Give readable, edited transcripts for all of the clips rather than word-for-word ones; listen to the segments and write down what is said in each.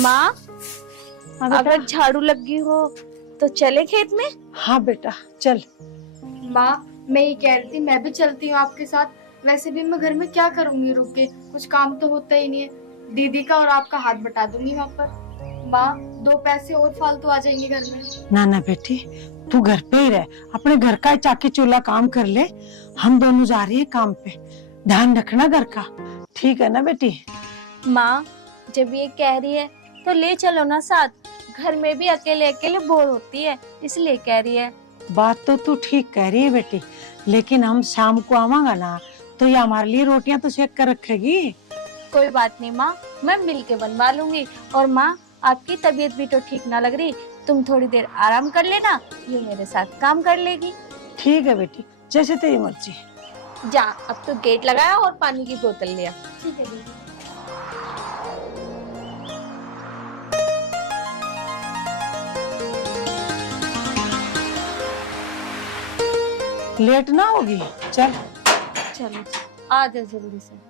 माँ, अगर झाड़ू लगी हो तो चले खेत में। हाँ बेटा चल। माँ, मैं ये कह रही थी मैं भी चलती हूँ आपके साथ। वैसे भी मैं घर में क्या करूंगी रुक के, कुछ काम तो होता ही नहीं है। दीदी का और आपका हाथ बटा दूंगी वहाँ पर। माँ, 2 पैसे और फालतू आ जाएंगे घर में। ना ना बेटी, तू घर पे ही रह, अपने घर का चाकी चूल्हा काम कर ले। हम दोनों जा रही है काम पे, ध्यान रखना घर का, ठीक है ना बेटी? माँ, जब ये कह रही है तो ले चलो ना साथ। घर में भी अकेले अकेले बोर होती है, इसलिए कह रही है। बात तो तू ठीक कह रही है बेटी, लेकिन हम शाम को आवांगा ना तो ये हमारे लिए रोटियां तो सेक कर रखेगी। कोई बात नहीं माँ, मैं मिल के बनवा लूंगी। और माँ, आपकी तबीयत भी तो ठीक ना लग रही, तुम थोड़ी देर आराम कर लेना, ये मेरे साथ काम कर लेगी। ठीक है बेटी, जैसे तेरी मर्जी। जा, अब तो गेट लगाया और पानी की बोतल लिया। ठीक है दीदी। लेट ना होगी, चल। चलो आ जा जल्दी से।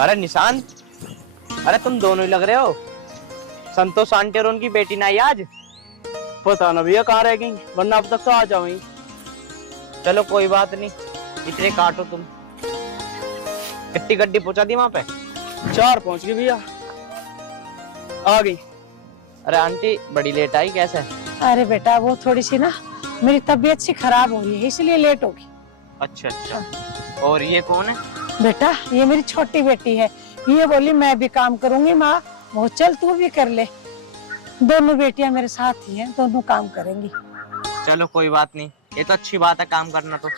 अरे निशांत, अरे तुम दोनों ही लग रहे हो। संतोष आंटी और उनकी बेटी ना आई आज? पता ना भैया कहाँ रह गई, वरना अब तक तो आ जाऊंगी। चलो कोई बात नहीं, इतने काटो तुम। कितनी गड्डी पहुंचा दी वहां पे? 4 पहुंच गई भैया, आ गई। अरे आंटी बड़ी लेट आई, कैसे? अरे बेटा वो थोड़ी सी ना मेरी तबीयत सी खराब हो रही है, इसलिए लेट होगी। अच्छा अच्छा, और ये कौन है? बेटा ये मेरी छोटी बेटी है, ये बोली मैं भी काम करूंगी माँ। वो चल तू भी कर ले, दोनों बेटियां मेरे साथ ही हैं, दोनों काम करेंगी। चलो कोई बात नहीं, ये तो अच्छी बात है काम करना। तो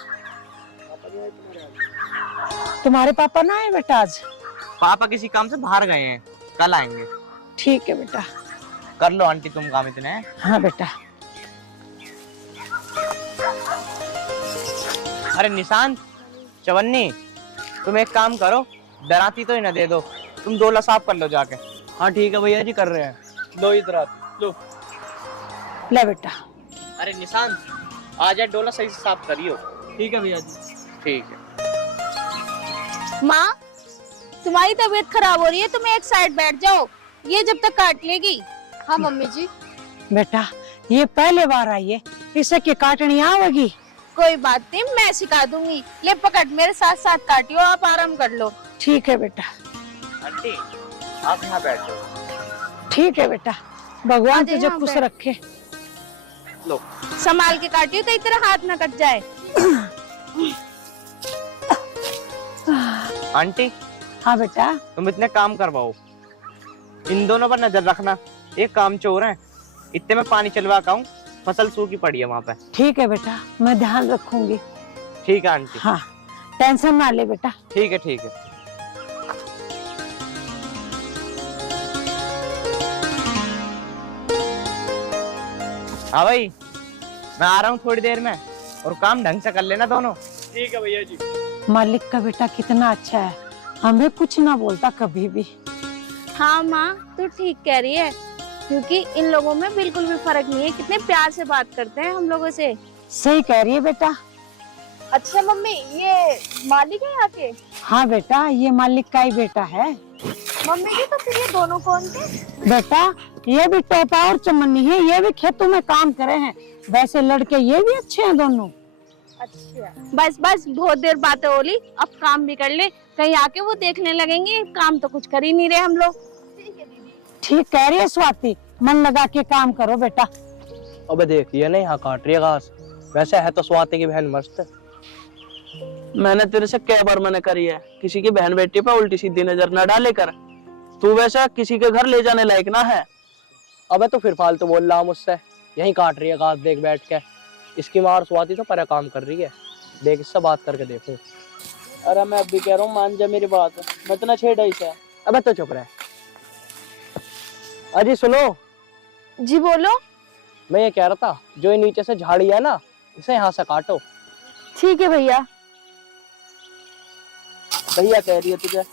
तुम्हारे पापा ना आए बेटा आज? पापा किसी काम से बाहर गए हैं, कल आएंगे। ठीक है बेटा। कर लो आंटी तुम काम इतने। हाँ बेटा। अरे निशांत, चवन्नी, तुम एक काम करो, डराती तो ही ना दे दो, तुम डोला साफ कर लो जाके। हाँ ठीक है भैया जी, कर रहे हैं। लो इधर लो। ले बेटा। अरे निशांत, आज डोला सही से साफ करियो। ठीक है भैया जी। ठीक है। माँ, तुम्हारी तबीयत खराब हो रही है, तुम एक साइड बैठ जाओ, ये जब तक काट लेगी। हाँ मम्मी जी। बेटा ये पहले बार आई है, इसे की काटनी आवेगी। कोई बात नहीं, मैं सिखा दूंगी। ले पकड़, मेरे साथ साथ काटियो, आप आराम कर लो। ठीक है बेटा। आंटी आप यहाँ बैठो। ठीक है बेटा, भगवान तुझे यहाँ खुश बैठ। रखे। लो संभाल के काटियो, कहीं तेरा हाथ ना कट जाए। आंटी, हाँ बेटा। तुम इतने काम करवाओ, इन दोनों पर नजर रखना, एक काम चोर है। इतने में पानी चलवा का हूँ, फसल सूखी पड़ी है वहाँ पे। ठीक है बेटा, मैं ध्यान रखूंगी। ठीक है आंटी। हाँ टेंशन ना ले बेटा। ठीक है ठीक है। हाँ भाई, मैं आ रहा हूँ थोड़ी देर में, और काम ढंग से कर लेना दोनों। ठीक है भैया जी। मालिक का बेटा कितना अच्छा है, हमें कुछ ना बोलता कभी भी। हाँ माँ, तू ठीक कह रही है, क्योंकि इन लोगों में बिल्कुल भी फर्क नहीं है, कितने प्यार से बात करते हैं हम लोगों से। सही कह रही है बेटा। अच्छा मम्मी, ये मालिक है यहाँ के? हाँ बेटा, ये मालिक का ही बेटा है। मम्मी जी, तो फिर ये दोनों कौन थे? बेटा ये भी टोपा और चमन्नी है, ये भी खेतों में काम करे हैं। वैसे लड़के ये भी अच्छे हैं दोनों। अच्छा, बस बस बहुत देर बातें हो ली, अब काम भी कर ले, कहीं आके वो देखने लगेंगे काम तो कुछ कर ही नहीं रहे हम लोग। ठीक कह रही है स्वाति, मन लगा के काम करो बेटा। अबे देखिए ना, यहाँ काट रही है घास। वैसे है तो स्वाति की बहन मस्त है। मैंने तेरे से कई बार मना करी है, किसी की बहन बेटी पे उल्टी सीधी नजर न डाले कर। तू वैसा किसी के घर ले जाने लायक ना है। अबे तो फिर फालतू बोल रहा मुझसे, यहीं काट रही है घास देख बैठ के। इसकी माँ और स्वाति तो परे काम कर रही है, देख इससे बात करके देखो। अरे मैं अभी कह रहा हूँ, मान जा मेरी बात, मत ना छेड़ इसे। अबे तो चुप रहे। अजी सुनो, जी बोलो। मैं ये कह रहा था, जो ये नीचे से झाड़ी है ना, इसे यहाँ से काटो। ठीक है भैया। भैया कह रही है तुझे?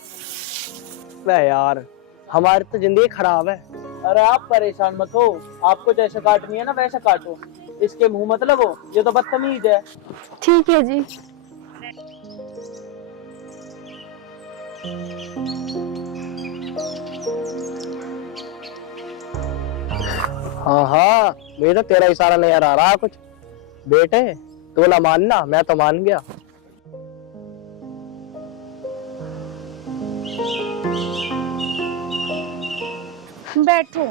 मैं यार, हमारी तो जिंदगी खराब है। अरे आप परेशान मत हो, आपको जैसे काटनी है ना वैसे काटो, इसके मुंह मत लगो, ये तो बदतमीज है। ठीक है जी। हाँ हाँ, मुझे तो तेरा इशारा नहीं आ रहा कुछ। बेटे तू ना मानना, मैं तो मान गया। बैठो।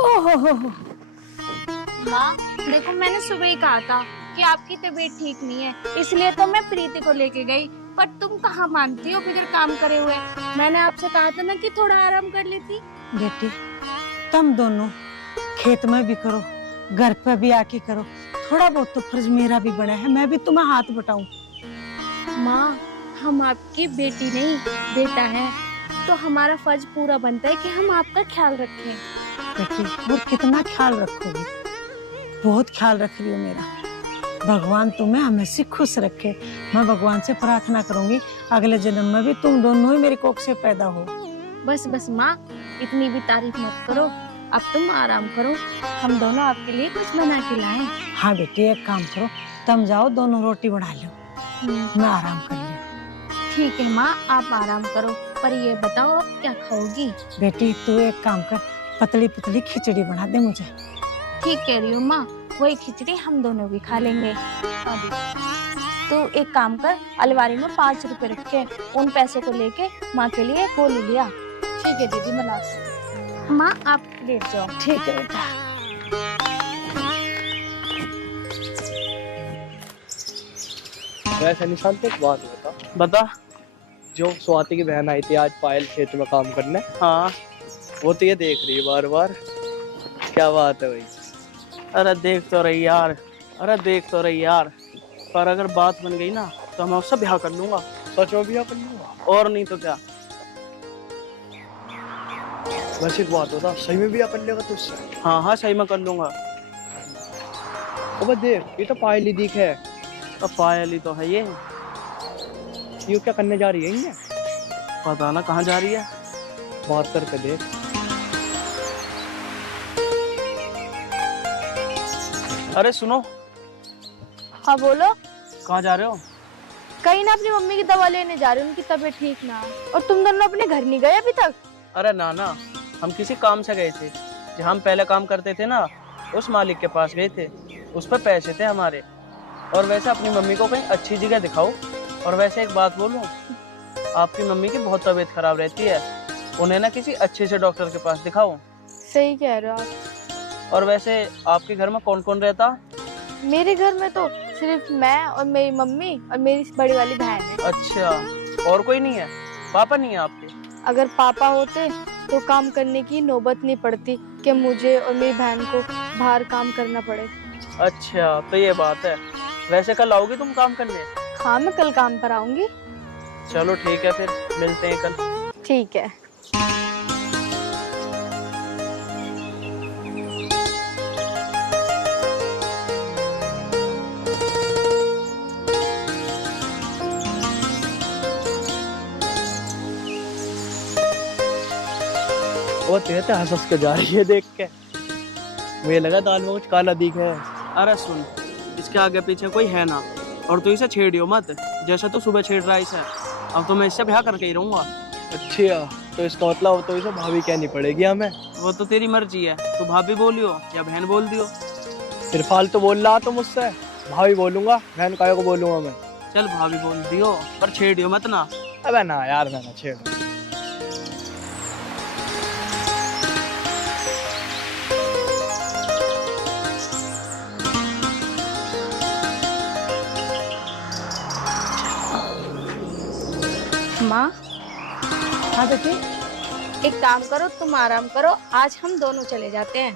ओहो, माँ देखो, मैंने सुबह ही कहा था कि आपकी तबीयत ठीक नहीं है, इसलिए तो मैं प्रीति को लेके गई, पर तुम कहाँ मानती हो बिगर काम करे हुए। मैंने आपसे कहा था ना कि थोड़ा आराम कर लेती। बेटी तुम दोनों खेत में भी करो, घर पे भी आके करो, थोड़ा बहुत तो फर्ज मेरा भी बना है, मैं भी तुम्हें हाथ बटाऊं। माँ हम आपकी बेटी नहीं बेटा है, तो हमारा फर्ज पूरा बनता है कि हम आपका ख्याल रखें। बेटी और कितना ख्याल रखोगी, बहुत ख्याल रख रही हो मेरा। भगवान तुम्हें हमेशा खुश रखे। मैं भगवान से प्रार्थना करूंगी अगले जन्म में भी तुम दोनों ही मेरी कोख से पैदा हो। बस बस माँ, इतनी भी तारीफ मत करो, अब तुम आराम करो, हम दोनों आपके लिए कुछ बना के लाएं। हाँ बेटी एक काम करो, तुम जाओ दोनों रोटी बना लो, मैं आराम कर लूं। ठीक है माँ, आप आराम करो, पर ये बताओ आप क्या खाओगी? बेटी तू एक काम कर, पतली पतली खिचड़ी बना दे मुझे। ठीक कह रही हूँ माँ, वही खिचड़ी हम दोनों भी खा लेंगे। तो एक काम कर, अलमारी में 5 रुपए रखे, उन पैसों को लेके माँ के लिए गोली लिया। ठीक है दीदी, मैं लाती हूँ। माँ आप लेट जाओ। ठीक है बेटा। वैसे निशांत एक बात बता, जो स्वाति की बहन आई थी आज पायल खेत में काम करने, हाँ वो तो ये देख रही है बार बार। क्या बात है भाई? अरे देख तो रही यार, अरे देख तो रही यार, पर अगर बात बन गई ना तो मैं उससे ब्याह कर लूंगा। सच में भी अपन लूंगा? और नहीं तो क्या। वैसे एक बात होता, सही में भी अपन लेगा तुझसे? हाँ हाँ सही में कर लूंगा। अब देख, ये तो पायल ही दिख है। अब पायल ही तो है ये क्या करने जा रही है इनमें? पता ना कहाँ जा रही है, बात करके देख। अरे सुनो। हाँ बोलो। कहाँ जा रहे हो? कहीं ना अपनी मम्मी की दवा लेने जा रही हूँ, उनकी तबीयत ठीक ना। और तुम दोनों अपने घर नहीं गए अभी तक? अरे ना, हम किसी काम से गए थे, जहाँ हम पहले काम करते थे ना, उस मालिक के पास गए थे, उस पर पैसे थे हमारे। और वैसे अपनी मम्मी को कहीं अच्छी जगह दिखाओ। और वैसे एक बात बोलूं, आपकी मम्मी की बहुत तबीयत खराब रहती है, उन्हें ना किसी अच्छे से डॉक्टर के पास दिखाओ। सही कह रहे हो आप। और वैसे आपके घर में कौन कौन रहता? मेरे घर में तो सिर्फ मैं और मेरी मम्मी और मेरी बड़ी वाली बहन है। अच्छा, और कोई नहीं है? पापा नहीं है आपके? अगर पापा होते तो काम करने की नौबत नहीं पड़ती कि मुझे और मेरी बहन को बाहर काम करना पड़े। अच्छा तो ये बात है। वैसे कल आओगी तुम काम करने? हाँ मैं कल काम पर आऊंगी। चलो ठीक है, फिर मिलते हैं कल। ठीक है। वो तेरे हंस के जा रही है देख के, मुझे लगा दाल में कुछ काला दिख है। अरे सुन, इसके आगे पीछे कोई है ना, और तू इसे छेड़ियो मत, जैसे तू सुबह छेड़ रहा है इसे। अब तो मैं इससे ब्याह करके ही रहूंगा। अच्छा, तो इसका मतलब तो इसे भाभी कहनी पड़ेगी हमें? वो तो तेरी मर्जी है, तू भाभी बोलियो या बहन बोल दियो। फिर फालतू बोल रहा तो मुझसे, भाभी बोलूंगा, बहन काहे को बोलूंगा मैं? चल भाभी बोल दियो, पर छेड़ियो मत ना। अबे ना यार, मैं ना छेड़। माँ हाँ बेटी। एक काम करो, तुम आराम करो, आज हम दोनों चले जाते हैं।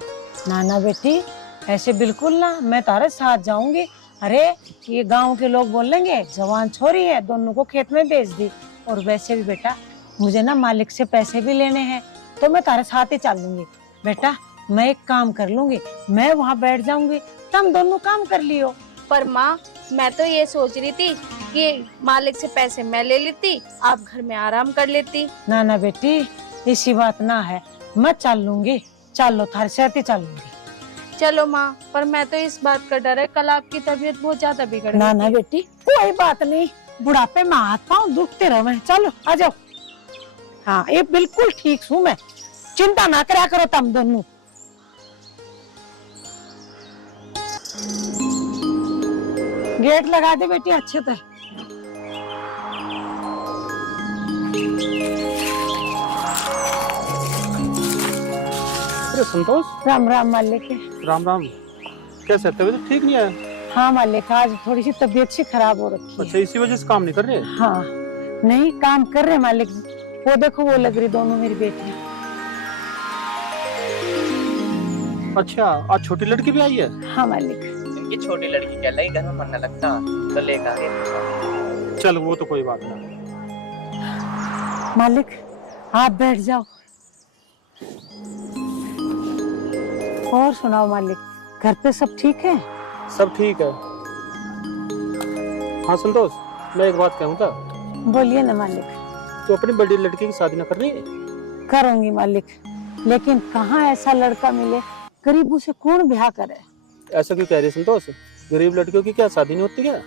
ना बेटी, ऐसे बिल्कुल ना, मैं तारे साथ जाऊंगी। अरे ये गांव के लोग बोलेंगे जवान छोरी है, दोनों को खेत में भेज दी। और वैसे भी बेटा मुझे ना मालिक से पैसे भी लेने हैं, तो मैं तारे साथ ही चल लूंगी। बेटा मैं एक काम कर लूंगी, मैं वहाँ बैठ जाऊंगी, तुम दोनों काम कर लियो। पर माँ मैं तो ये सोच रही थी कि मालिक से पैसे मैं ले लेती, आप घर में आराम कर लेती। ना ना बेटी ऐसी बात ना है, मैं चल लूंगी, चलो थार साथ ही चलूंगी। चलो माँ, पर मैं तो इस बात का डर है कल आपकी तबीयत बहुत ज्यादा बिगड़ ना गई। ना बेटी कोई बात नहीं, बुढ़ापे में हाथ पाँव दुखते रहे, चलो आ जाओ। हाँ ये बिल्कुल ठीक हूँ मैं, चिंता ना करा करो तुम दोनों। गेट लगा दे बेटी अच्छे से। अरे संतोष, राम राम मालिक। राम राम। कैसे, तबीयत ठीक नहीं है? हाँ मालिक आज थोड़ी सी तबीयत सी खराब हो रखी है। अच्छा, इसी वजह से काम नहीं कर रहे? हाँ नहीं काम कर रहे मालिक, वो देखो वो लग रही दोनों मेरी बेटियां। अच्छा, आज छोटी लड़की भी आई है? हाँ मालिक। इनकी छोटी लड़की क्या लगी, घर में मन न लगता तो लेकर आए। चल वो तो कोई बात नहीं। मालिक आप बैठ जाओ। और सुनाओ मालिक, घर पे सब ठीक है? सब ठीक है। हाँ संतोष, मैं एक बात कहूँ था। बोलिए ना मालिक। तो अपनी बड़ी लड़की की शादी न कर रही है? करूंगी मालिक, लेकिन कहाँ ऐसा लड़का मिले, गरीबों से कौन ब्याह करे। ऐसा क्यों कह रही है संतोष? गरीब लड़कियों की क्या शादी नहीं होती क्या?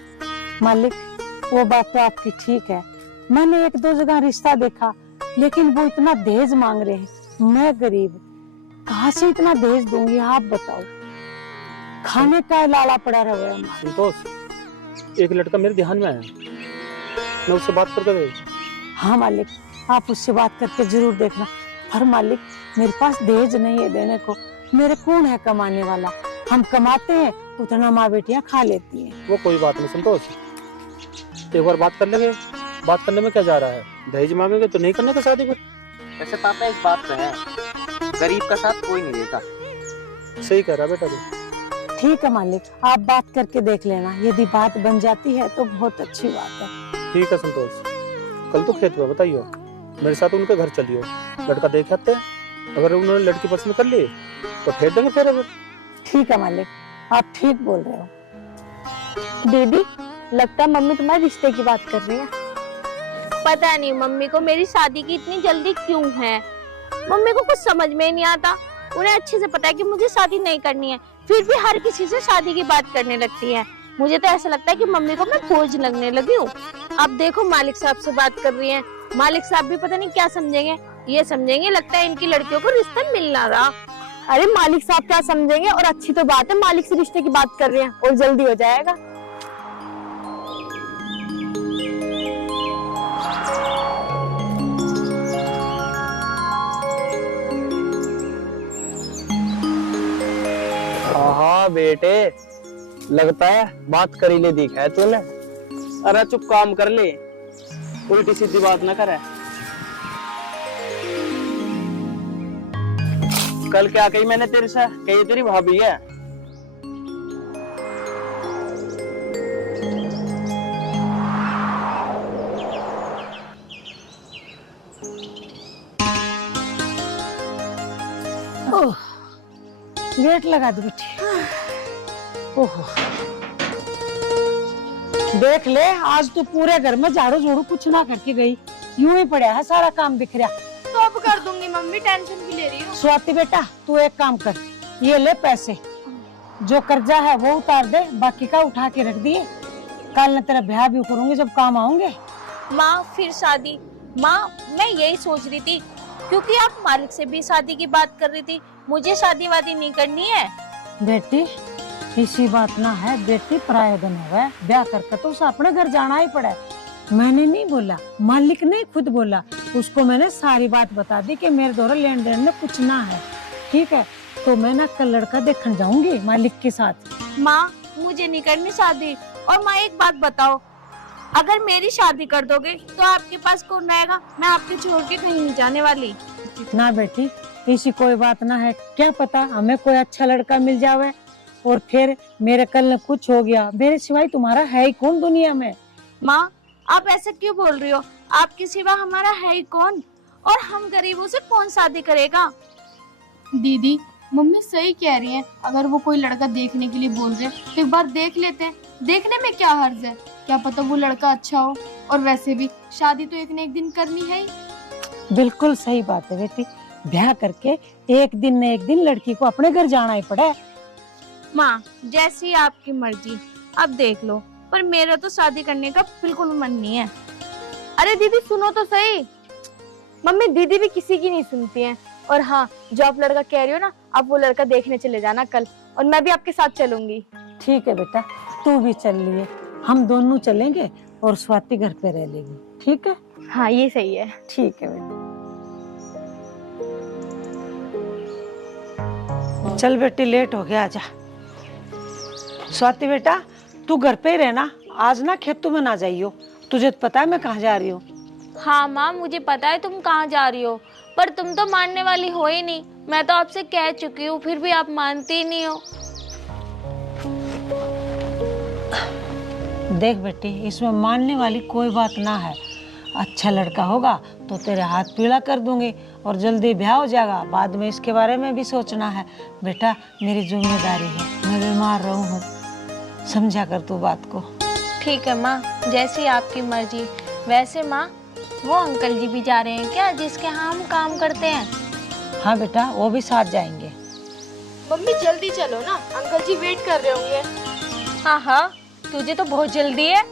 मालिक वो बात तो आपकी ठीक है, मैंने एक दो जगह रिश्ता देखा, लेकिन वो इतना दहेज मांग रहे हैं। मैं गरीब, कहाँ से इतना दहेज दूंगी आप बताओ, खाने का लाला पड़ा रहा है। संतोष, एक लड़का मेरे ध्यान में है, मैं उससे बात करके दे। हाँ मालिक आप उससे बात करके जरूर देखना, पर मालिक मेरे पास दहेज नहीं है देने को, मेरे कौन है कमाने वाला, हम कमाते हैं उतना माँ बेटियां खा लेती हैं। वो कोई बात नहीं संतोष, एक बार बात कर लेंगे। बात करने में क्या जा रहा है, दहेज मांगेंगे तो नहीं करने का शादी में। वैसे पापा इस बात पे है, गरीब का साथ कोई नहीं देता। सही कह रहा बेटा तू। ठीक है मालिक आप बात करके देख लेना, यदि बात बन जाती है तो बहुत अच्छी बात है। ठीक है संतोष, कल तो खेत में बताइयो, मेरे साथ उनके घर चलियो, लड़का देख आते हैं, अगर उन्होंने लड़की पसंद कर ली तो फेर देंगे फिर। अगर ठीक है मालिक आप ठीक बोल रहे हो। दीदी लगता है मम्मी तुम्हारे रिश्ते की बात कर रही है। पता नहीं मम्मी को मेरी शादी की इतनी जल्दी क्यों है, मम्मी को कुछ समझ में ही नहीं आता। उन्हें अच्छे से पता है कि मुझे शादी नहीं करनी है, फिर भी हर किसी से शादी की बात करने लगती है। मुझे तो ऐसा लगता है कि मम्मी को मैं बोझ लगने लगी हूँ। अब देखो मालिक साहब से बात कर रही है, मालिक साहब भी पता नहीं क्या समझेंगे, ये समझेंगे लगता है इनकी लड़कियों को रिश्ता मिल ना रहा। अरे मालिक साहब क्या समझेंगे, और अच्छी तो बात है मालिक से रिश्ते की बात कर रहे हैं, और जल्दी हो जाएगा। हाँ बेटे, लगता है बात करी ले दिखा है तूने। अरे चुप काम कर ले, उल्टी सीधी बात ना करे। कल क्या कही मैंने तेरे से, कही तेरी भाभी है। ओह गेट लगा दो बेटी। ओहो देख ले, आज तो पूरे घर में झाड़ू झाड़ू कुछ ना करके गई, यूं ही पड़ा है सारा काम बिखरा। तो अब कर दूंगी मम्मी, टेंशन भी ले रही हूँ। स्वाति बेटा तू एक काम कर, ये ले पैसे, जो कर्जा है वो उतार दे, बाकी का उठा के रख दिए, कल न तेरा ब्याह भी करूंगी जब काम आऊंगे। माँ फिर शादी? माँ मैं यही सोच रही थी, क्योंकि आप मालिक से भी शादी की बात कर रही थी, मुझे शादी वादी नहीं करनी है। बेटी इसी बात ना है, बेटी पराया धन है, ब्याह करके तो उसे अपने घर जाना ही पड़ा है। मैंने नहीं बोला, मालिक ने खुद बोला, उसको मैंने सारी बात बता दी कि मेरे द्वारा लेन देन में कुछ ना है। ठीक है तो मैं ना कल लड़का देखने जाऊंगी मालिक के साथ। माँ मुझे नहीं करनी शादी, और माँ एक बात बताओ, अगर मेरी शादी कर दोगे तो आपके पास कौन रहेगा? मैं आपके छोड़ के कहीं नहीं जाने वाली। ना बेटी ऐसी कोई बात ना है, क्या पता हमें कोई अच्छा लड़का मिल जावे और फिर मेरे कल न कुछ हो गया, मेरे सिवाय तुम्हारा है ही कौन दुनिया में। माँ आप ऐसा क्यों बोल रही हो, आपके सिवा हमारा है ही कौन, और हम गरीबों से कौन शादी करेगा? दीदी मम्मी सही कह रही हैं, अगर वो कोई लड़का देखने के लिए बोल रहे तो एक बार देख लेते हैं, देखने में क्या हर्ज है, क्या पता वो लड़का अच्छा हो। और वैसे भी शादी तो एक न एक दिन करनी है ही। बिल्कुल सही बात है बेटी, ब्याह करके एक दिन न एक दिन लड़की को अपने घर जाना ही पड़ा है। माँ जैसी आपकी मर्जी, अब देख लो, पर मेरा तो शादी करने का बिल्कुल मन नहीं है। अरे दीदी सुनो तो सही, मम्मी दीदी भी किसी की नहीं सुनती हैं। और हाँ, जो आप लड़का कह रही हो ना, आप वो लड़का देखने चले जाना कल, और मैं भी आपके साथ चलूंगी। ठीक है बेटा, तू भी चल लिए, हम दोनों चलेंगे और स्वाति घर पे रह लेगी। ठीक है? हाँ ये सही है। ठीक है बेटा। चल बेटी, लेट हो गया, आजा। स्वाति बेटा, तू घर पे ही रहना, आज ना खेतों में ना जाइयो, तुझे तो पता है मैं कहाँ जा रही हूँ। हाँ माँ मुझे पता है तुम कहाँ जा रही हो, पर तुम तो मानने वाली हो ही नहीं। मैं तो आपसे कह चुकी हूँ, फिर भी आप मानती ही नहीं हो। देख बेटी, इसमें मानने वाली कोई बात ना है। अच्छा लड़का होगा तो तेरे हाथ पीला कर दूंगी और जल्दी ब्याह हो जाएगा, बाद में इसके बारे में भी सोचना है। बेटा मेरी जिम्मेदारी है, मैं बीमार रहूं हूँ, समझा कर तू बात को। ठीक है माँ, जैसी आपकी मर्जी। वैसे माँ वो अंकल जी भी जा रहे हैं क्या, जिसके यहाँ हम काम करते हैं? हाँ बेटा, वो भी साथ जाएंगे। मम्मी जल्दी चलो ना, अंकल जी वेट कर रहे होंगे। हाँ हाँ, तुझे तो बहुत जल्दी है।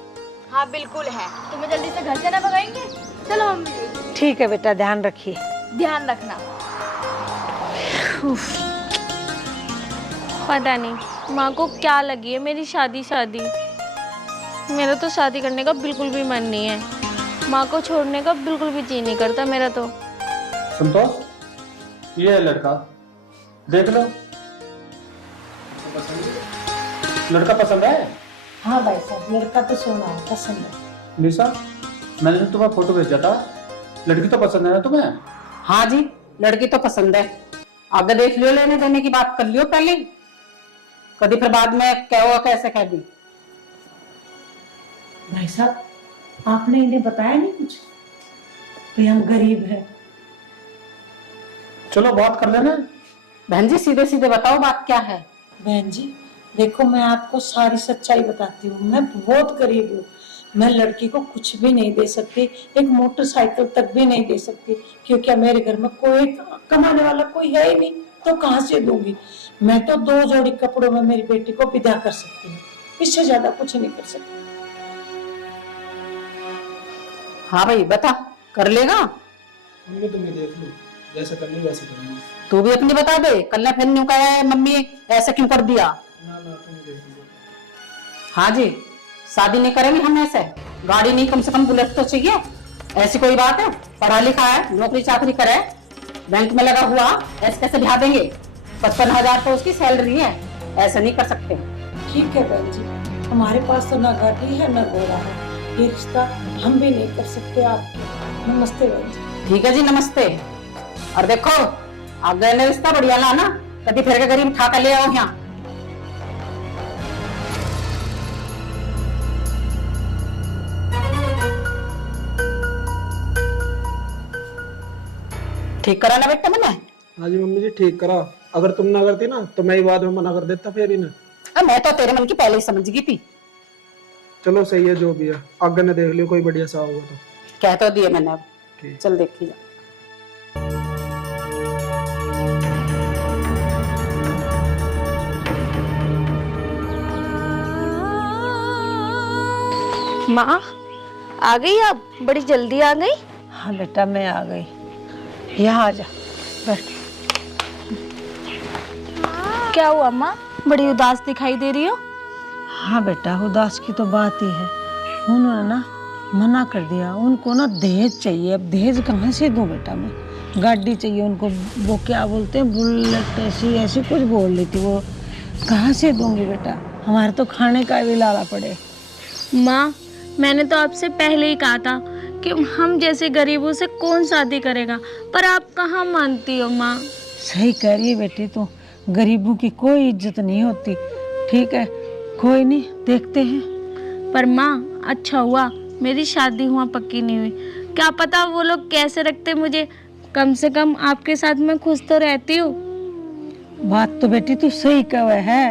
हाँ बिल्कुल है, तुम्हें जल्दी से घर से ना भगाएंगे। चलो मम्मी जी। ठीक है बेटा, ध्यान रखिए। ध्यान रखना। पता नहीं माँ को क्या लगी है मेरी शादी। मेरा तो शादी करने का बिल्कुल भी मन नहीं है, माँ को छोड़ने का बिल्कुल भी जी नहीं करता मेरा तो। संतोष, ये है लड़का, देख लो। लड़का पसंद है? हाँ भाई साहब, लड़का तो सोना है, पसंद है। निशा, मैंने जो तुम्हें फोटो भेजा था, लड़की तो पसंद है ना तुम्हें? हाँ जी, लड़की तो पसंद है। आगे देख लियो, लेने देने की बात कर लियो पहले, कभी फिर बाद में क्या कैसे कह दी। भाई साहब, आपने इन्हें बताया नहीं कुछ कि हम गरीब हैं? चलो बात कर लेना। बहन जी सीधे सीधे बताओ बात क्या है। बहन जी देखो, मैं आपको सारी सच्चाई बताती हूँ, मैं बहुत गरीब हूँ। मैं लड़की को कुछ भी नहीं दे सकती, एक मोटरसाइकिल तक भी नहीं दे सकती, क्योंकि मेरे घर में कोई कमाने वाला कोई है ही नहीं, तो कहाँ से दूंगी। मैं तो 2 जोड़ी कपड़ों में मेरी बेटी को विदा कर सकती हूँ, इससे ज्यादा कुछ नहीं कर सकती। हाँ भाई बता, कर लेगा? तुम देख लो, जैसे करनी वैसे करनी। तू भी अपनी बता दे, कल ने फिर न्यू कहा है मम्मी ऐसा क्यों कर दिया। ना तुम देख लो। हाँ जी, शादी नहीं करेंगे हम ऐसे, गाड़ी नहीं कम से कम बुलेट तो चाहिए। ऐसी कोई बात है? पढ़ा लिखा है, नौकरी चाकरी करे, बैंक में लगा हुआ, ऐसे कैसे ब्याह देंगे? 55,000 तो उसकी सैलरी है, ऐसे नहीं कर सकते। ठीक है बहन जी, हमारे पास तो ना गाड़ी है ना घोड़ा है, ये रिश्ता हम भी नहीं कर सकते आपके। नमस्ते बहन जी। ठीक है जी, नमस्ते। और देखो आगे ने रिश्ता बढ़िया लाना, कभी फिर के गरीब उठा कर ले आओ यहाँ। ठीक करा ना बेटा मैंने? हाँ जी मम्मी जी, ठीक करा। अगर तुम ना करती ना तो मैं ही बाद में मना कर देता फिर इन्हें। मैं तो तेरे मन की पहले ही समझ गई थी। चलो सही है, जो भी है आगे ने देख लियो, कोई बढ़िया सा होगा तो। कह तो दिए मैंने, अब ठीक। चल देखी जा। माँ आ गई आप? बड़ी जल्दी आ गई। हाँ बेटा, मैं आ गई। यहाँ आ जा, बैठ। क्या हुआ माँ, बड़ी उदास दिखाई दे रही हो? हाँ बेटा, उदास की तो बात ही है, उन्होंने ना मना कर दिया। उनको ना दहेज चाहिए। अब दहेज कहाँ से दूं बेटा मैं? गाड़ी चाहिए उनको, वो क्या बोलते हैं, बुलेट ऐसी कुछ बोल रही थी, वो कहाँ से दूंगी बेटा? हमारे तो खाने का भी लाना पड़े। माँ मैंने तो आपसे पहले ही कहा था कि हम जैसे गरीबों से कौन शादी करेगा, पर आप कहाँ मानती हो माँ। सही कह रही है बेटी, तो गरीबों की कोई इज्जत नहीं होती। ठीक है, कोई नहीं, देखते हैं। पर माँ अच्छा हुआ मेरी शादी हुआ पक्की नहीं हुई, क्या पता वो लोग कैसे रखते मुझे। कम से कम आपके साथ मैं खुश तो रहती हूँ। बात तो बेटी तू सही कहे है,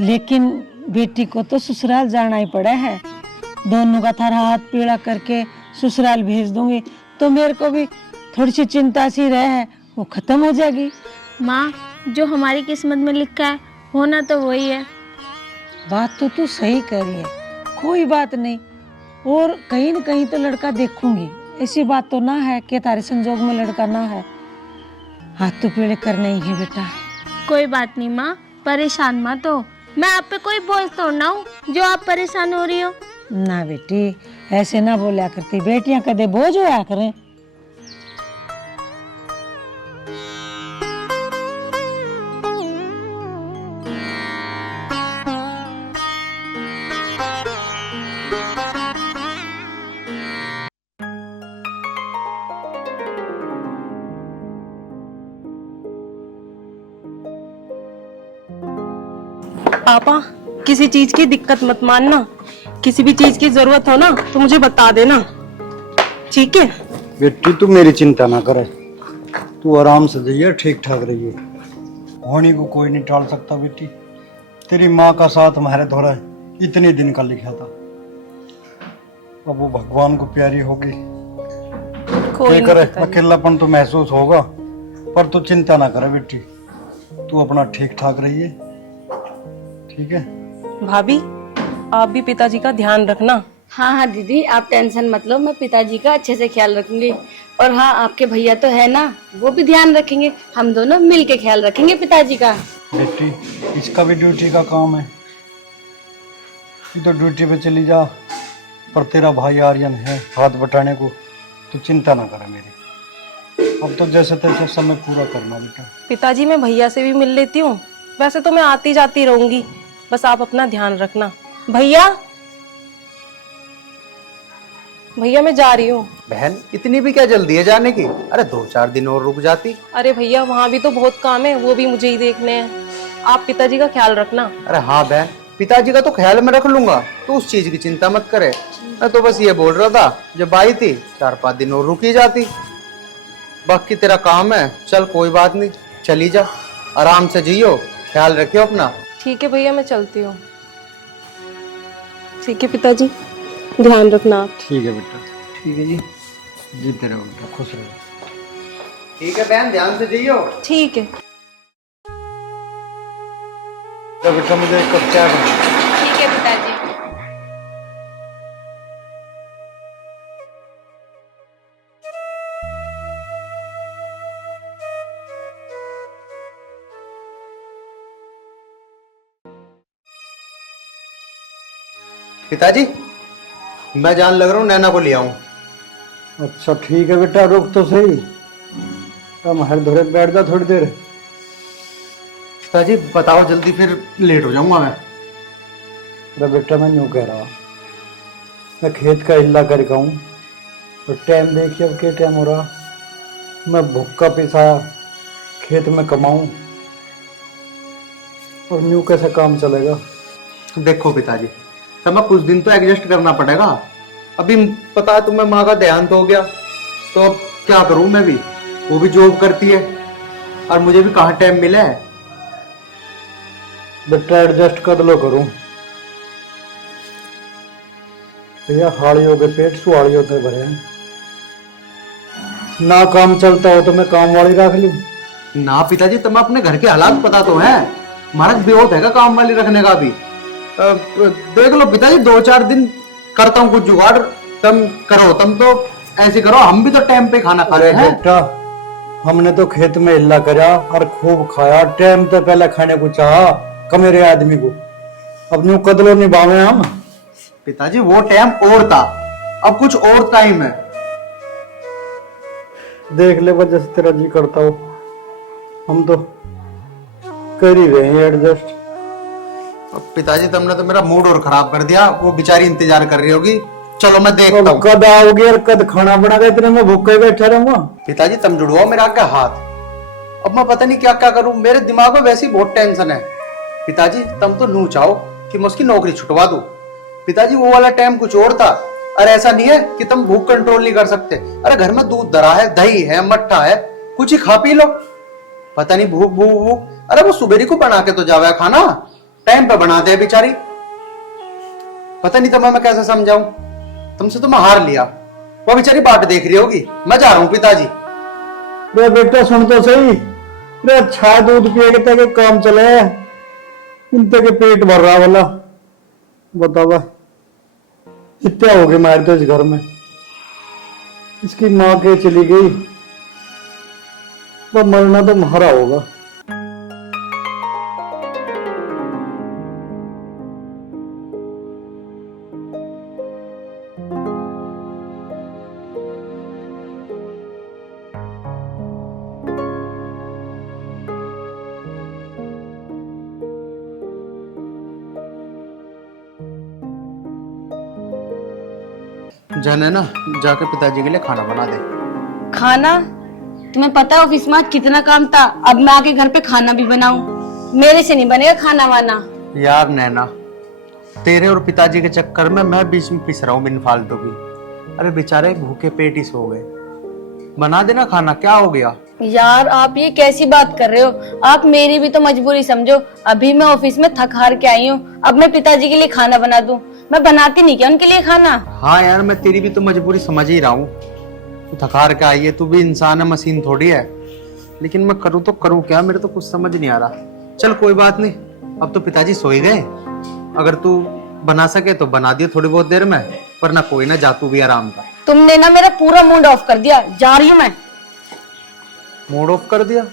लेकिन बेटी को तो ससुराल जाना ही पड़ा है। दोनों का थारा हाथ पीड़ा करके ससुराल भेज दूंगी तो मेरे को भी थोड़ी सी चिंता सी रहे वो खत्म हो जाएगी। माँ, जो हमारी किस्मत में लिखा है होना तो वही है। बात तो तू सही कह रही है, कोई बात नहीं, और कहीं न कहीं तो लड़का देखूंगी। ऐसी बात तो ना है कि तारे संजोग में लड़का ना है। हाथ तो पीड़े करने ही है बेटा। कोई बात नहीं माँ, परेशान मत हो। मैं आप पे कोई बोझ तो ना हूँ जो आप परेशान हो रही हो। ना बेटी, ऐसे ना बोला करती, बेटियां कदे बोझ होया करें। पापा, किसी चीज की दिक्कत मत मानना, किसी भी चीज की जरूरत हो ना तो मुझे बता देना, ठीक है? बेटी तू मेरी चिंता ना करे, तू आराम से जाइए, ठीक ठाक रहिए। होने को कोई नहीं टाल सकता बेटी। तेरी माँ का साथ हमारे द्वारा इतने दिन का लिखा था, अब वो भगवान को प्यारी होगी। कोई करे, नहीं, अकेलापन तो महसूस होगा, पर तू चिंता ना करे बेटी, तू अपना ठीक ठाक रहिए, ठीक है? भाभी आप भी पिताजी का ध्यान रखना। हाँ हाँ दीदी, आप टेंशन मत लो, मैं पिताजी का अच्छे से ख्याल रखूंगी। और हाँ, आपके भैया तो है ना, वो भी ध्यान रखेंगे। हम दोनों मिल के ख्याल रखेंगे पिताजी का। बेटी इसका भी ड्यूटी का काम है, तो ड्यूटी पे चली जा, पर तेरा भाई आर्यन है हाथ बटाने को, तो चिंता ना करे मेरी। अब तो जैसे तैसे समय पूरा करना बेटा। पिताजी मैं भैया से भी मिल लेती हूँ, वैसे तो मैं आती जाती रहूंगी, बस आप अपना ध्यान रखना। भैया, भैया मैं जा रही हूँ। बहन इतनी भी क्या जल्दी है जाने की? अरे 2-4 दिन और रुक जाती। अरे भैया वहाँ भी तो बहुत काम है, वो भी मुझे ही देखने हैं। आप पिताजी का ख्याल रखना। अरे हाँ बहन, पिताजी का तो ख्याल मैं रख लूंगा, तो उस चीज की चिंता मत करे। मैं तो बस ये बोल रहा था, जब आई थी 4-5 दिन और रुकी जाती। बाकी तेरा काम है, चल कोई बात नहीं, चली जा, आराम से जियो, ख्याल रखियो अपना। ठीक है भैया, मैं चलती हूँ। ठीक है पिताजी, ध्यान रखना आप। ठीक है बेटा, ठीक है जी, जीते रहो बेटा, खुश रहो। ठीक है बहन, ध्यान से जियो। ठीक है। तो बेटा मुझे एक कप चाय बना। ठीक है पिताजी। पिताजी मैं जान लग रहा हूँ, नैना को ले आऊं। अच्छा ठीक है बेटा, रुक तो सही, हम हर धोरे बैठ जा थोड़ी देर। पिताजी बताओ जल्दी, फिर लेट हो जाऊंगा मैं। अरे बेटा मैं यूँ कह रहा, मैं खेत का हिल्ला करके आऊँ, और टाइम देखिए अब क्या टाइम हो रहा, मैं भूखा पिसा खेत में कमाऊँ, और यूँ कैसे काम चलेगा? देखो पिताजी, हमें कुछ दिन तो एडजस्ट करना पड़ेगा। अभी पता है तुम्हें, माँ का देहांत हो गया, तो अब क्या करूं मैं भी, वो भी जॉब करती है और मुझे भी कहाँ टाइम मिला है। बेटा एडजस्ट कर लो करूं, भैया हाड़ियों के पेट सुहाड़ियों के भरे हैं, ना काम चलता हो तो मैं काम वाली रख लूं। ना पिताजी, तुम्हें अपने घर के हालात पता तो है, हमारा बेहोश है काम वाली रखने का भी। देख लो पिताजी, 2-4 दिन करता हूँ कुछ जुगाड़, तुम करो, तुम तो ऐसे करो, हम भी तो टाइम पे खाना खा रहे हैं। बेटा हमने तो खेत में हिल्ला करा और खूब खाया, टाइम तो पहले खाने को चाहा कमेरे आदमी को, अब न्यू कदलो निभावे हम। पिताजी वो टाइम और था, अब कुछ और टाइम है। देख ले वजह से तेरा जी करता हो, हम तो कर ही रहे हैं एडजस्ट। पिताजी तुमने तो मेरा मूड और खराब कर दिया, वो बेचारी इंतजार कर रही होगी, चलो मैं देखता हूँ। कद आओगे और कद खाना बना के इतने में भूखे बैठा रहूंगा। पिताजी तुम जुड़वाओ मेरा आगे हाथ, अब मैं पता नहीं क्या क्या करूं, मेरे दिमाग में वैसी बहुत टेंशन है। पिताजी तुम तो नू चाहो कि मैं उसकी नौकरी छुटवा दूं। पिताजी वो वाला टाइम कुछ और था, और ऐसा नहीं है कि तुम भूख कंट्रोल नहीं कर सकते। अरे घर में दूध दरा है, दही है, मट्ठा है, कुछ ही खा पी लो। पता नहीं भूख भूख भूख अरे वो सुबेरी को बना के तो जावा खाना, टाइम पे बना दे बेचारी। पता नहीं तुम्हें मैं कैसे समझाऊं, तुमसे तो मैं हार लिया। वो बेचारी बाट देख रही होगी, मैं जा रहा हूँ पिताजी। रे बेटा सुन तो सही, रे अच्छा दूध पिए के तक काम चले, इनते के पेट भर रहा वाला बतावा। इतना हो गए मार तो इस घर में, इसकी माँ के चली गई, वो मरना तो मारा होगा। जाने ना, जाके पिताजी के लिए खाना बना दे। खाना? तुम्हें पता है ऑफिस में आज कितना काम था, अब मैं आके घर पे खाना भी बनाऊं? मेरे से नहीं बनेगा खाना वाना। यार नैना, तेरे और पिताजी के चक्कर में मैं बीच में पिस रहा हूँ बिन फालतू की। अरे बेचारे भूखे पेट ही सो गए, बना देना खाना, क्या हो गया? यार आप ये कैसी बात कर रहे हो, आप मेरी भी तो मजबूरी समझो। अभी मैं ऑफिस में थक हार के आई हूँ, अब मैं पिताजी के लिए खाना बना दूं? मैं बनाती नहीं क्या उनके लिए खाना? हाँ यार, मैं तेरी भी तो मजबूरी समझ ही रहा हूँ, तू थकार के आई है, तू भी इंसान है, मशीन थोड़ी है। लेकिन मैं करूँ तो करूँ क्या, मेरे तो कुछ समझ नहीं आ रहा। चल कोई बात नहीं, अब तो पिताजी सो ही गए, अगर तू बना सके तो बना दियो थोड़ी बहुत देर में, वरना कोई ना, जा तू भी आराम कर। तुमने ना मेरा पूरा मूड ऑफ कर दिया, जा रही हूँ मैं। मूड ऑफ कर दिया?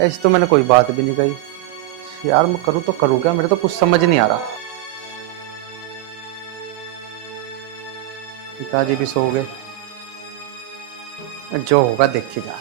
ऐसी तो मैंने कोई बात भी नहीं कही यार। मैं करूँ तो करूँ क्या, मेरे तो कुछ समझ नहीं आ रहा। पिताजी भी सो गए, जो होगा देखी जा।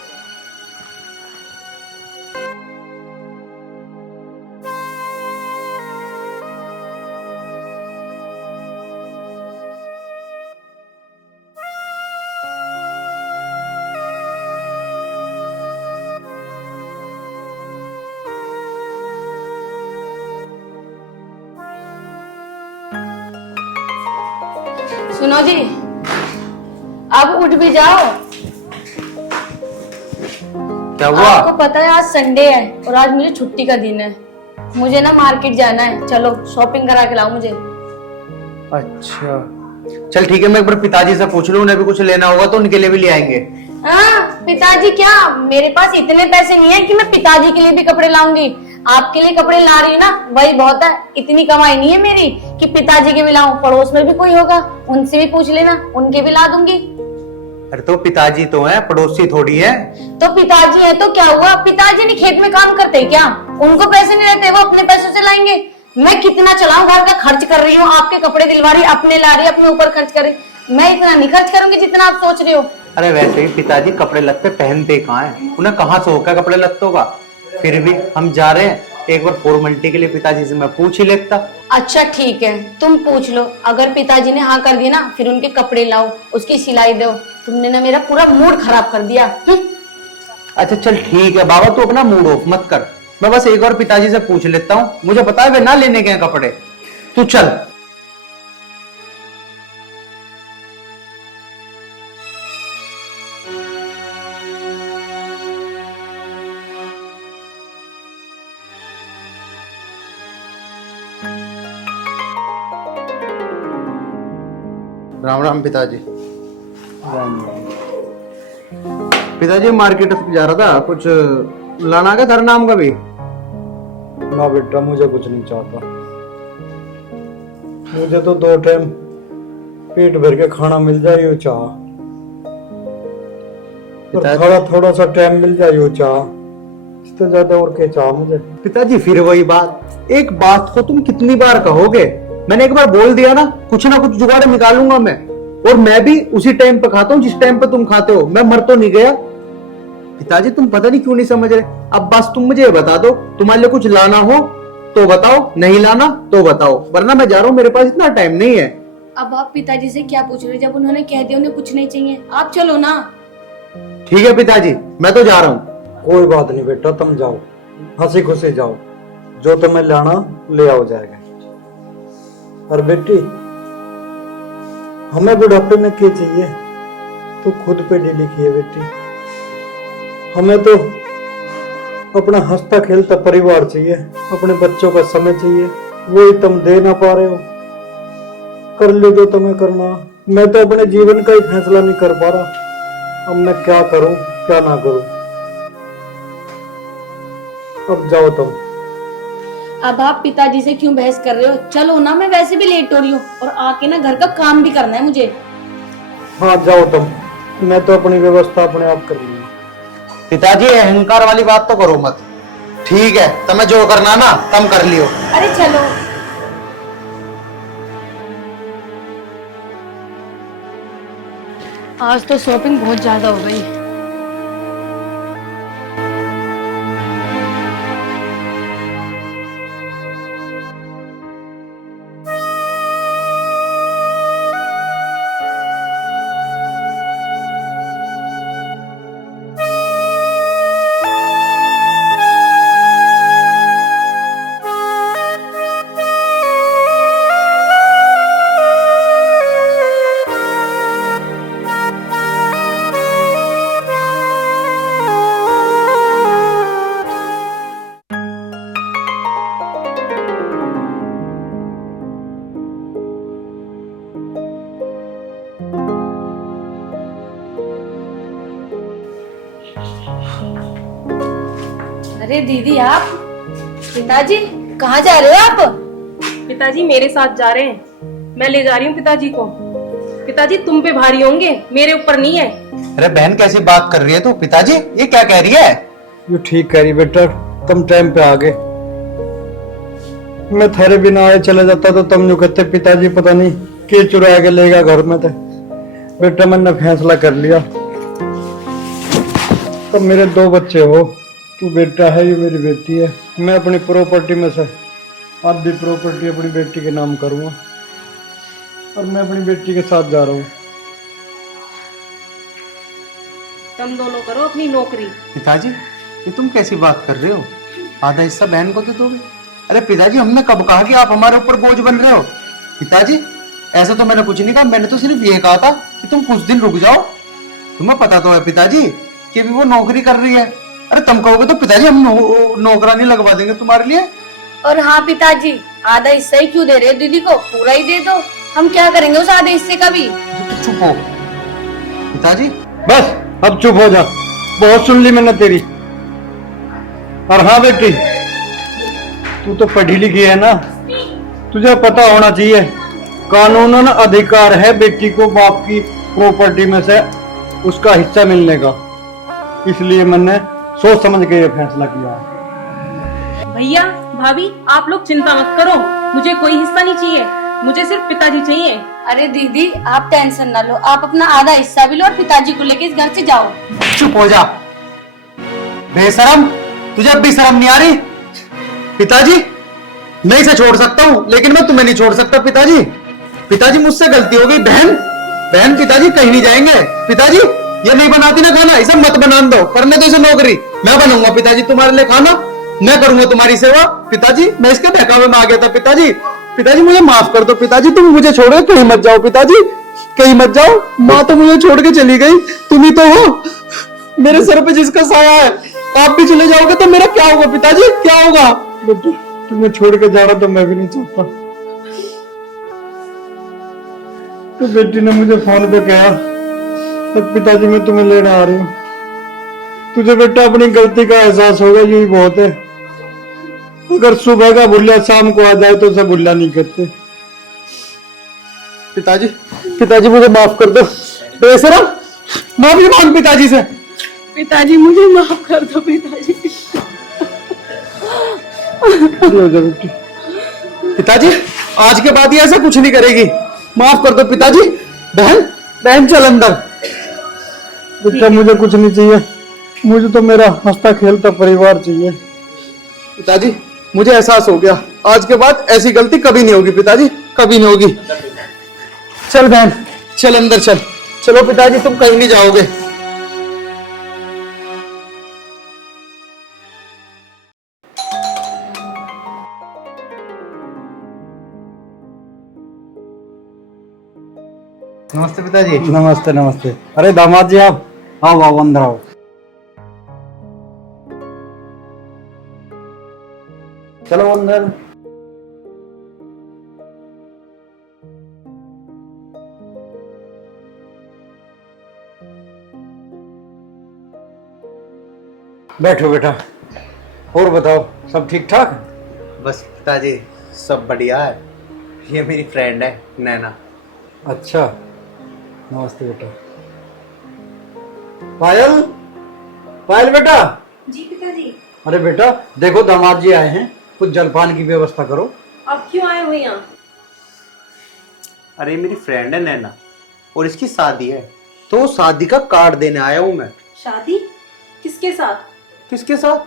सुनो जी, अब उठ भी जाओ। क्या हुआ? आपको पता है आज संडे है और आज मुझे छुट्टी का दिन है, मुझे ना मार्केट जाना है, चलो शॉपिंग करा के लाओ मुझे। अच्छा चल ठीक है, मैं एक बार पिताजी से पूछ लूं, उन्हें भी कुछ लेना होगा तो उनके लिए भी ले आएंगे। हाँ पिताजी क्या, मेरे पास इतने पैसे नहीं है कि मैं पिताजी के लिए भी कपड़े लाऊंगी। आपके लिए कपड़े ला रही हूँ ना, वही बहुत है। इतनी कमाई नहीं है मेरी कि पिताजी के भी लाऊं। पड़ोस में भी कोई होगा, उनसे भी पूछ लेना, उनके भी ला दूंगी। अरे तो पिताजी तो है, पड़ोसी थोड़ी है। तो पिताजी है तो क्या हुआ, पिताजी नहीं खेत में काम करते क्या? उनको पैसे नहीं रहते, वो अपने पैसों से लाएंगे। मैं कितना चलाऊं, घर का खर्च कर रही हूँ, आपके कपड़े दिलवा रही, अपने ला रही, अपने ऊपर खर्च कर रही। मैं इतना नहीं खर्च करूंगी जितना आप सोच रहे हो। अरे वैसे भी पिताजी कपड़े लत्ते पहनते कहाँ है, उन्हें कहाँ शौक है कपड़े लत्तों का। फिर भी हम जा रहे हैं, एक बार फॉर्मेलिटी के लिए पिताजी से मैं पूछ ही लेता। अच्छा ठीक है, तुम पूछ लो। अगर पिताजी ने हाँ कर दिया ना, फिर उनके कपड़े लाओ, उसकी सिलाई दो। तुमने ना मेरा पूरा मूड खराब कर दिया। अच्छा चल ठीक है बाबा, तू अपना मूड ऑफ मत कर, मैं बस एक बार पिताजी से पूछ लेता हूँ। मुझे पता है वे ना लेने के हैं कपड़े, तू चल। राम राम पिताजी। पिताजी मार्केट जा रहा था, कुछ लाना का तेरा नाम का भी? ना बेटा, मुझे कुछ नहीं चाहता, मुझे तो 2 टाइम पेट भर के खाना मिल जाए यो चाह, थोड़ा थोड़ा सा टाइम मिल जाए यो चाह, इससे ज्यादा और क्या चाह मुझे। पिताजी फिर वही बात, एक बात को तुम कितनी बार कहोगे? मैंने एक बार बोल दिया ना कुछ जुगाड़ निकालूंगा मैं, और मैं भी उसी टाइम पे खाता हूँ जिस टाइम पे तुम खाते हो, मैं मर तो नहीं गया। पिताजी तुम पता नहीं क्यों नहीं समझ रहे। अब बस तुम मुझे बता दो, तुम्हारे लिए कुछ लाना हो तो बताओ, नहीं लाना तो बताओ, वरना मैं जा रहा हूँ, मेरे पास इतना टाइम नहीं है। अब आप पिताजी से क्या पूछ रहे हो, जब उन्होंने कह दिया उन्हें कुछ नहीं चाहिए? आप चलो ना। ठीक है पिताजी, मैं तो जा रहा हूँ। कोई बात नहीं बेटा, तुम जाओ, हंसी खुशी जाओ, जो तुम्हें लाना ले आओ जाएगा। और बेटी, हमें बुढ़ापे में क्या चाहिए, तो खुद पे डी लिखी है बेटी। हमें तो अपना हंसता खेलता परिवार चाहिए, अपने बच्चों का समय चाहिए, वही तुम दे ना पा रहे हो। कर लो जो तुम्हें करना, मैं तो अपने जीवन का ही फैसला नहीं कर पा रहा। अब मैं क्या करूं क्या ना करूं। अब जाओ तुम। अब आप पिताजी से क्यों बहस कर रहे हो? चलो ना, मैं वैसे भी लेट हो रही हूँ और आके ना घर का काम भी करना है मुझे। हाँ जाओ तुम, मैं तो अपनी व्यवस्था अपने आप कर लूंगा। पिताजी अहंकार वाली बात तो करो मत। ठीक है, तुम्हें जो करना ना तुम कर लियो। अरे चलो। आज तो शॉपिंग बहुत ज्यादा हो गई। अरे दीदी आप, पिताजी कहाँ जा रहे हो आप? पिताजी मेरे साथ जा रहे हैं, मैं ले जा रही हूँ पिताजी को। पिताजी तुम पे भारी होंगे, मेरे ऊपर नहीं है। अरे बहन कैसी बात कर रही है तू? पिताजी ये क्या कह रही है? ये ठीक कह रही बेटा, तुम टाइम पे आ गए। मैं थारे बिना आए चले जाता तो तुम यूं कहते पिताजी पता नहीं के चुरा के लेगा घर में थे। बेटा मैंने फैसला कर लिया, तुम मेरे 2 बच्चे हो, तू बेटा है, ये मेरी बेटी है। मैं अपनी प्रॉपर्टी में से आधी प्रॉपर्टी अपनी बेटी के नाम करूंगा और मैं अपनी बेटी के साथ जा रहा हूँ। तुम दोनों करो अपनी नौकरी। पिताजी ये तुम कैसी बात कर रहे हो? आधा हिस्सा बहन को दे दोगे? अरे पिताजी हमने कब कहा कि आप हमारे ऊपर बोझ बन रहे हो? पिताजी ऐसा तो मैंने कुछ नहीं कहा, मैंने तो सिर्फ ये कहा था कि तुम कुछ दिन रुक जाओ। तुम्हें पता तो है पिताजी कि अभी वो नौकरी कर रही है। अरे तुम कहोगे तो पिताजी हम नौकरानी लगवा देंगे तुम्हारे लिए। और हाँ पिताजी, आधा हिस्सा ही क्यों दे रहे हो दीदी को? पूरा ही दे दो, हम क्या करेंगे उस आधे हिस्से का भी? तो चुप हो पिताजी। बस अब चुप हो जा, बहुत सुन ली मैंने तेरी। और हाँ बेटी, तू तो पढ़ी लिखी है ना, तुझे पता होना चाहिए कानूनन अधिकार है बेटी को बाप की प्रॉपर्टी में से उसका हिस्सा मिलने का। इसलिए मैंने सोच समझ के ये फैसला किया है। भैया भाभी आप लोग चिंता मत करो, मुझे कोई हिस्सा नहीं चाहिए, मुझे सिर्फ पिताजी चाहिए। अरे दीदी आप टेंशन ना लो, आप अपना आधा हिस्सा भी लो और पिताजी को लेके इस घर से जाओ। चुप हो जा बेशरम, तुझे अब भी शर्म नहीं आ रही? पिताजी मैं इसे छोड़ सकता हूँ लेकिन मैं तुम्हें नहीं छोड़ सकता पिताजी। पिताजी मुझसे गलती हो गई। बहन पिताजी कहीं नहीं जाएंगे। पिताजी ये नहीं बनाती ना खाना, इसे मत बना दो, करने दो इसे नौकरी। मैं बनाऊंगा पिताजी तुम्हारे लिए खाना, मैं करूंगा तुम्हारी सेवा। पिताजी मैं इसके बहकावे में आ गया था। पिताजी मुझे माफ कर दो। पिताजी तुम मुझे छोड़ो, कहीं मत जाओ। पिताजी कहीं मत जाओ, माँ तो मुझे छोड़ के चली गई, तुम ही तो हो मेरे सर पे जिसका साया है। आप भी चले जाओगे तो मेरा क्या होगा पिताजी, क्या होगा? तुम्हें छोड़ के जा रहा तो मैं भी नहीं चाहता। तो बेटी ने मुझे फोन पे कहा तब पिताजी मैं तुम्हें लेने आ रही हूँ। तुझे बेटा अपनी गलती का एहसास होगा, यही बहुत है। अगर सुबह का भुल्ला शाम को आ जाए तो उसे भुल्ला नहीं करते। पिताजी मुझे माफ कर दो। बेशरम माफी मांग पिताजी से। पिताजी मुझे माफ कर दो पिताजी। पिताजी आज के बाद ये ऐसा कुछ नहीं करेगी, माफ कर दो पिताजी। बहन चल अंदर। बेटा मुझे कुछ नहीं चाहिए, मुझे तो मेरा हंसता खेलता परिवार चाहिए। पिताजी मुझे एहसास हो गया, आज के बाद ऐसी गलती कभी नहीं होगी पिताजी, कभी नहीं होगी। चल बहन चल अंदर चल। चलो पिताजी तुम कहीं नहीं जाओगे। नमस्ते पिताजी। नमस्ते नमस्ते। अरे दामाद जी आप आओ अंदर आओ। चलो अंदर। बैठो बेटा, और बताओ सब ठीक ठाक? बस पिताजी सब बढ़िया है। ये मेरी फ्रेंड है नैना। अच्छा, नमस्ते बेटा। पायल, पायल बेटा। जी पिताजी। अरे बेटा देखो दामाद जी आए हैं, कुछ जलपान की व्यवस्था करो। आप क्यों आए हो यहाँ? अरे मेरी फ्रेंड है नैना और इसकी शादी है, तो शादी का कार्ड देने आया हूँ मैं। शादी? किसके साथ? किसके साथ?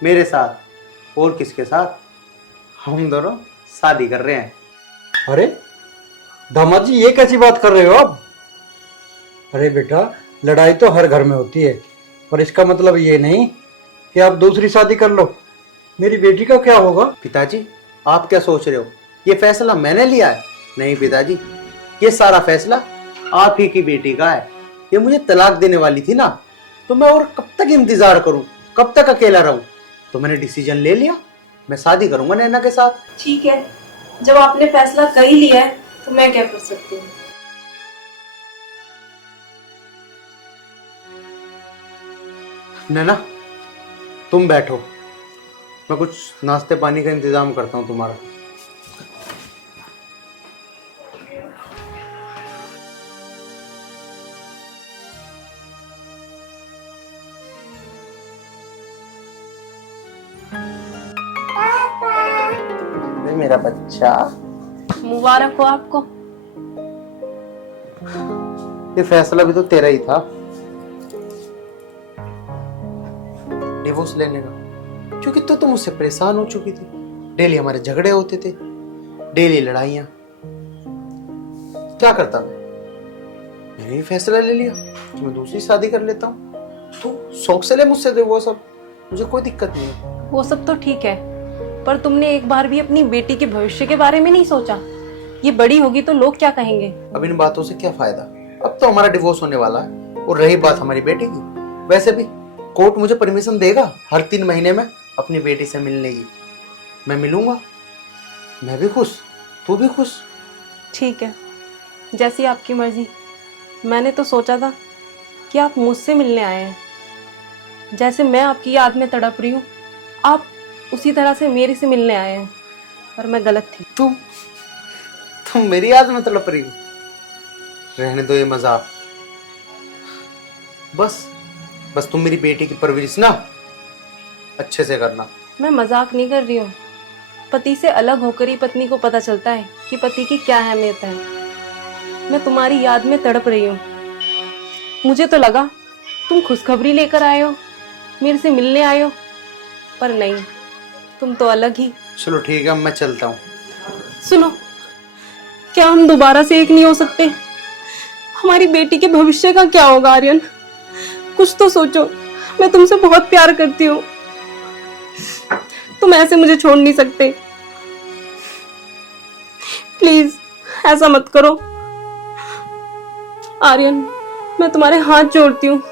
मेरे साथ। और किसके साथ? हम दोनों शादी कर रहे हैं। अरे दामाद जी ये कैसी बात कर रहे हो आप? अरे बेटा लड़ाई तो हर घर में होती है, पर इसका मतलब ये नहीं कि आप दूसरी शादी कर लो। मेरी बेटी का क्या होगा? पिताजी आप क्या सोच रहे हो? ये फैसला मैंने लिया है? नहीं पिताजी, ये सारा फैसला आप ही की बेटी का है। ये मुझे तलाक देने वाली थी ना, तो मैं और कब तक इंतजार करूं, कब तक अकेला रहूं? तो मैंने डिसीजन ले लिया, मैं शादी करूंगा नैना के साथ। ठीक है, जब आपने फैसला कर ही लिया है तो मैं क्या कर सकती हूँ। नैना तुम बैठो, मैं कुछ नाश्ते पानी का इंतजाम करता हूँ तुम्हारा। मेरा बच्चा, मुबारक हो आपको। ये फैसला भी तो तेरा ही था, डिवोर्स लेने का, क्योंकि तो तुम मुझसे परेशान हो चुकी थी। डेली हमारे झगड़े होते थे, डेली लड़ाइयां। क्या करता मैंने ही फैसला ले लिया कि मैं दूसरी शादी कर लेता हूँ। तो शौक से ले मुझसे डिवोर्स, अब मुझे कोई दिक्कत नहीं है। वो सब तो ठीक है, पर तुमने एक बार भी अपनी बेटी के भविष्य के बारे में नहीं सोचा। ये बड़ी होगी तो लोग क्या कहेंगे? अब इन बातों से क्या फायदा? अब तो हमारा डिवोर्स होने वाला है। और रही बात हमारी बेटी की, वैसे भी कोर्ट मुझे परमिशन देगा हर 3 महीने में अपनी बेटी से मिलने की। मैं मिलूंगा, मैं भी खुश, तू भी खुश। ठीक है, जैसी आपकी मर्जी। मैंने तो सोचा था कि आप मुझसे मिलने आए हैं। जैसे मैं आपकी याद में तड़प रही हूँ, आप उसी तरह से मेरे से मिलने आए हैं, पर मैं गलत थी। तुम मेरी याद में तड़प रही हो? रहने दो ये मजाक। बस तुम मेरी बेटी की परवरिश ना अच्छे से करना। मैं मजाक नहीं कर रही हूँ। पति से अलग होकर ही पत्नी को पता चलता है कि पति की क्या अहमियत है। मैं तुम्हारी याद में तड़प रही हूँ। मुझे तो लगा तुम खुशखबरी लेकर आए हो, मेरे से मिलने आए हो, पर नहीं, तुम तो अलग ही। चलो ठीक है, मैं चलता हूँ। सुनो, क्या हम दोबारा से एक नहीं हो सकते? हमारी बेटी के भविष्य का क्या होगा आर्यन? कुछ तो सोचो। मैं तुमसे बहुत प्यार करती हूँ, तुम ऐसे मुझे छोड़ नहीं सकते। प्लीज ऐसा मत करो आर्यन, मैं तुम्हारे हाथ जोड़ती हूँ।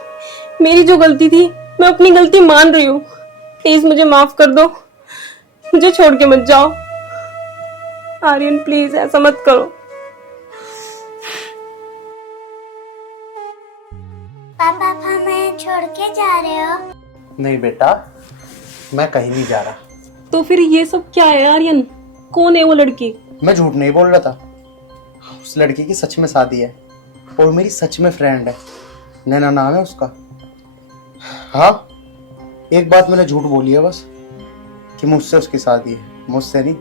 मेरी जो गलती थी, मैं अपनी गलती मान रही हूँ। प्लीज मुझे माफ कर दो, मुझे छोड़ के मत जाओ आर्यन, प्लीज ऐसा मत करो। पापा हमें छोड़ के जा रहे हो? नहीं बेटा, मैं कहीं नहीं जा रहा। तो फिर ये सब क्या है आर्यन? कौन है वो लड़की? मैं झूठ नहीं बोल रहा था। उस लड़की की सच में शादी है और मेरी सच में फ्रेंड है, नैना नाम है उसका। हाँ, एक बात मैंने झूठ बोली है बस, कि मुझसे उसकी शादी है। मुझसे नहीं,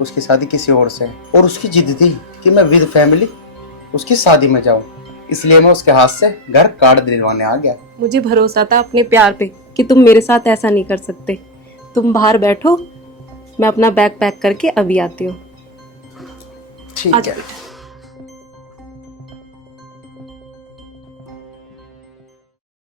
उसकी शादी किसी और से है। और उसकी जिद थी कि मैं विद फैमिली उसकी शादी में जाऊं, इसलिए मैं उसके हाथ से घर कार्ड दिलवाने आ गया। मुझे भरोसा था अपने प्यार पे कि तुम मेरे साथ ऐसा नहीं कर सकते। तुम बाहर बैठो, मैं अपना बैग पैक करके अभी आती हूँ। ठीक है।